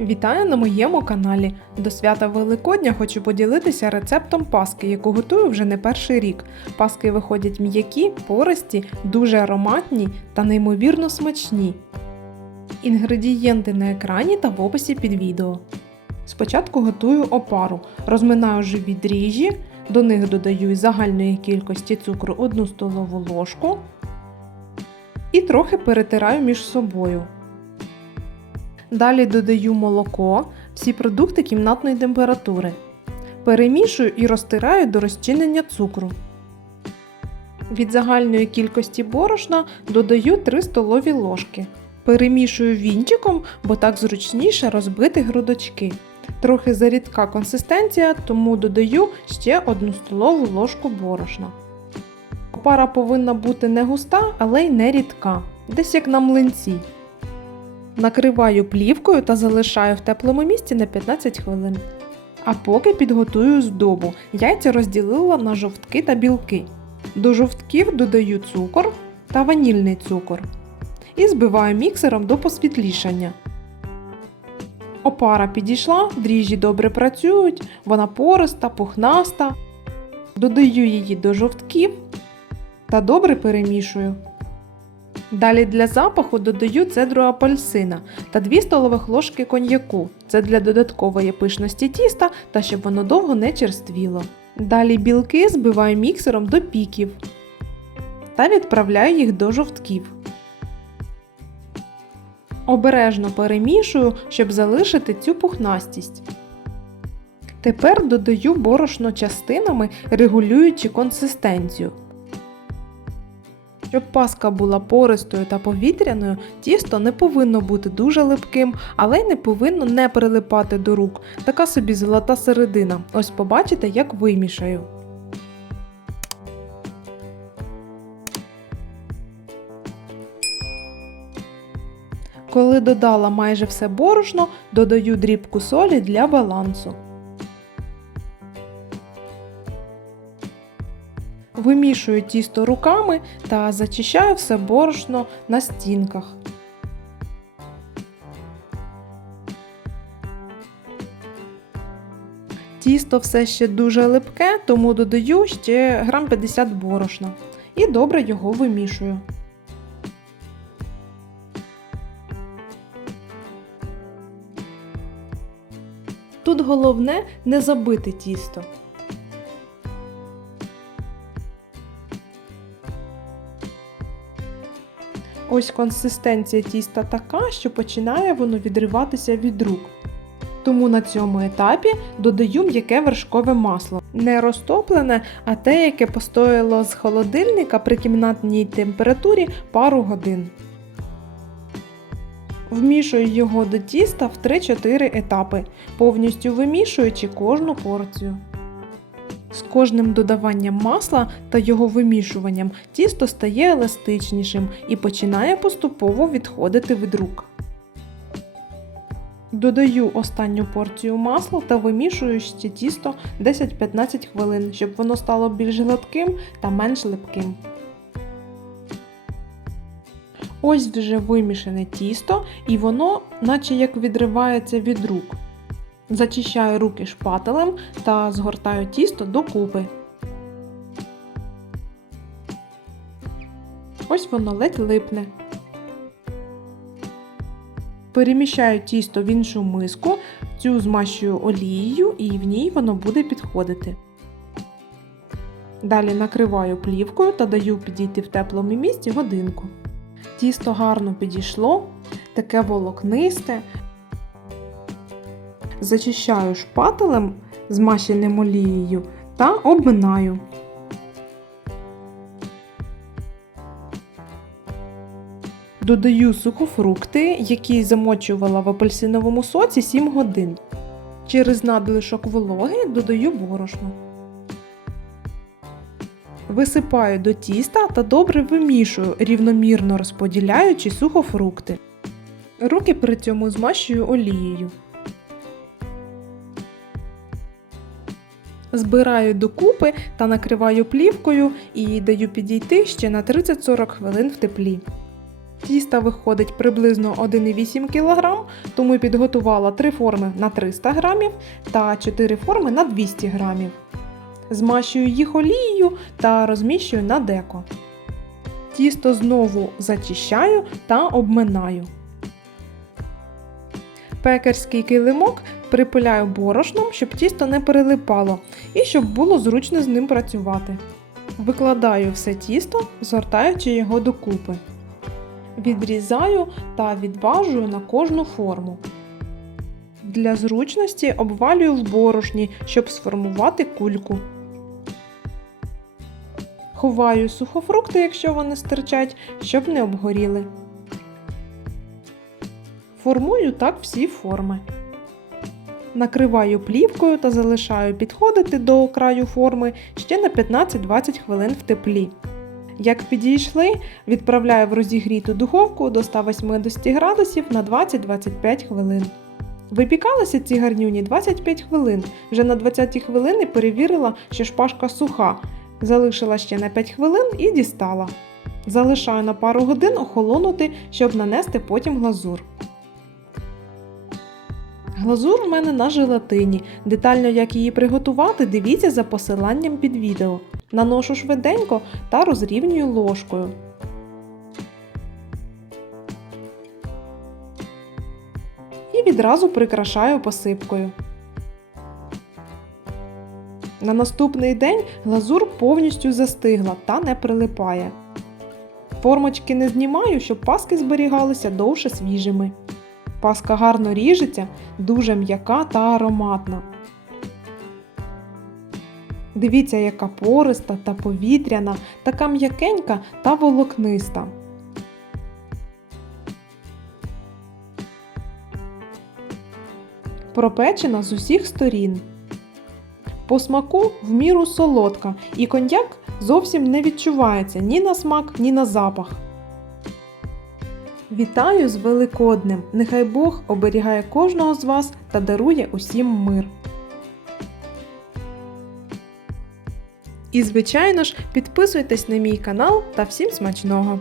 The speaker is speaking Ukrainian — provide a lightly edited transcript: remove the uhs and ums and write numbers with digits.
Вітаю на моєму каналі! До свята Великодня хочу поділитися рецептом паски, яку готую вже не перший рік. Паски виходять м'які, пористі, дуже ароматні та неймовірно смачні. Інгредієнти на екрані та в описі під відео. Спочатку готую опару. Розминаю живі дріжджі, до них додаю із загальної кількості цукру 1 столову ложку і трохи перетираю між собою. Далі додаю молоко, всі продукти кімнатної температури. Перемішую і розтираю до розчинення цукру. Від загальної кількості борошна додаю 3 столові ложки. Перемішую вінчиком, бо так зручніше розбити грудочки. Трохи зарідка консистенція, тому додаю ще 1 столову ложку борошна. Опара повинна бути не густа, але й не рідка, десь як на млинці. Накриваю плівкою та залишаю в теплому місці на 15 хвилин. А поки підготую здобу. Яйця розділила на жовтки та білки. До жовтків додаю цукор та ванільний цукор. І збиваю міксером до посвітлішання. Опара підійшла, дріжджі добре працюють, вона пориста, пухнаста. Додаю її до жовтків та добре перемішую. Далі для запаху додаю цедру апельсина та 2 столових ложки коньяку. Це для додаткової пишності тіста та щоб воно довго не черствіло. Далі білки збиваю міксером до піків та відправляю їх до жовтків. Обережно перемішую, щоб залишити цю пухнастість. Тепер додаю борошно частинами, регулюючи консистенцію. Щоб паска була пористою та повітряною, тісто не повинно бути дуже липким, але й не повинно не прилипати до рук. Така собі золота середина. Ось побачите, як вимішаю. Коли додала майже все борошно, додаю дрібку солі для балансу. Вимішую тісто руками та зачищаю все борошно на стінках. Тісто все ще дуже липке, тому додаю ще грам 50 борошна і добре його вимішую. Тут головне не забити тісто. Ось консистенція тіста така, що починає воно відриватися від рук. Тому на цьому етапі додаю м'яке вершкове масло. Не розтоплене, а те, яке постояло з холодильника при кімнатній температурі пару годин. Вмішую його до тіста в 3-4 етапи, повністю вимішуючи кожну порцію. З кожним додаванням масла та його вимішуванням тісто стає еластичнішим і починає поступово відходити від рук. Додаю останню порцію масла та вимішую ще тісто 10-15 хвилин, щоб воно стало більш гладким та менш липким. Ось вже вимішане тісто і воно наче як відривається від рук. Зачищаю руки шпателем та згортаю тісто докупи. Ось воно ледь липне. Переміщаю тісто в іншу миску, цю змащую олією і в ній воно буде підходити. Далі накриваю плівкою та даю підійти в теплому місці годинку. Тісто гарно підійшло, таке волокнисте. Зачищаю шпателем, змащеним олією, та обминаю. Додаю сухофрукти, які замочувала в апельсиновому соці 7 годин. Через надлишок вологи додаю борошно. Висипаю до тіста та добре вимішую, рівномірно розподіляючи сухофрукти. Руки при цьому змащую олією. Збираю докупи та накриваю плівкою і даю підійти ще на 30-40 хвилин в теплі. Тіста виходить приблизно 1,8 кг, тому підготувала 3 форми на 300 г та 4 форми на 200 г. Змащую їх олією та розміщую на деко. Тісто знову зачищаю та обминаю. Пекарський килимок припиляю борошном, щоб тісто не перелипало і щоб було зручно з ним працювати. Викладаю все тісто, згортаючи його докупи. Відрізаю та відважую на кожну форму. Для зручності обвалюю в борошні, щоб сформувати кульку. Ховаю сухофрукти, якщо вони стирчать, щоб не обгоріли. Формую так всі форми. Накриваю плівкою та залишаю підходити до краю форми ще на 15-20 хвилин в теплі. Як підійшли, відправляю в розігріту духовку до 180 градусів на 20-25 хвилин. Випікалися ці гарнюні 25 хвилин. Вже на 20 хвилини перевірила, що шпажка суха. Залишила ще на 5 хвилин і дістала. Залишаю на пару годин охолонути, щоб нанести потім глазур. Глазур в мене на желатині. Детально, як її приготувати, дивіться за посиланням під відео. Наношу швиденько та розрівнюю ложкою. І відразу прикрашаю посипкою. На наступний день глазур повністю застигла та не прилипає. Формочки не знімаю, щоб паски зберігалися довше свіжими. Паска гарно ріжеться, дуже м'яка та ароматна. Дивіться, яка пориста та повітряна, така м'якенька та волокниста. Пропечена з усіх сторін. По смаку в міру солодка, і коньяк зовсім не відчувається ні на смак, ні на запах. Вітаю з Великоднем! Нехай Бог оберігає кожного з вас та дарує усім мир. І, звичайно ж, підписуйтесь на мій канал та всім смачного!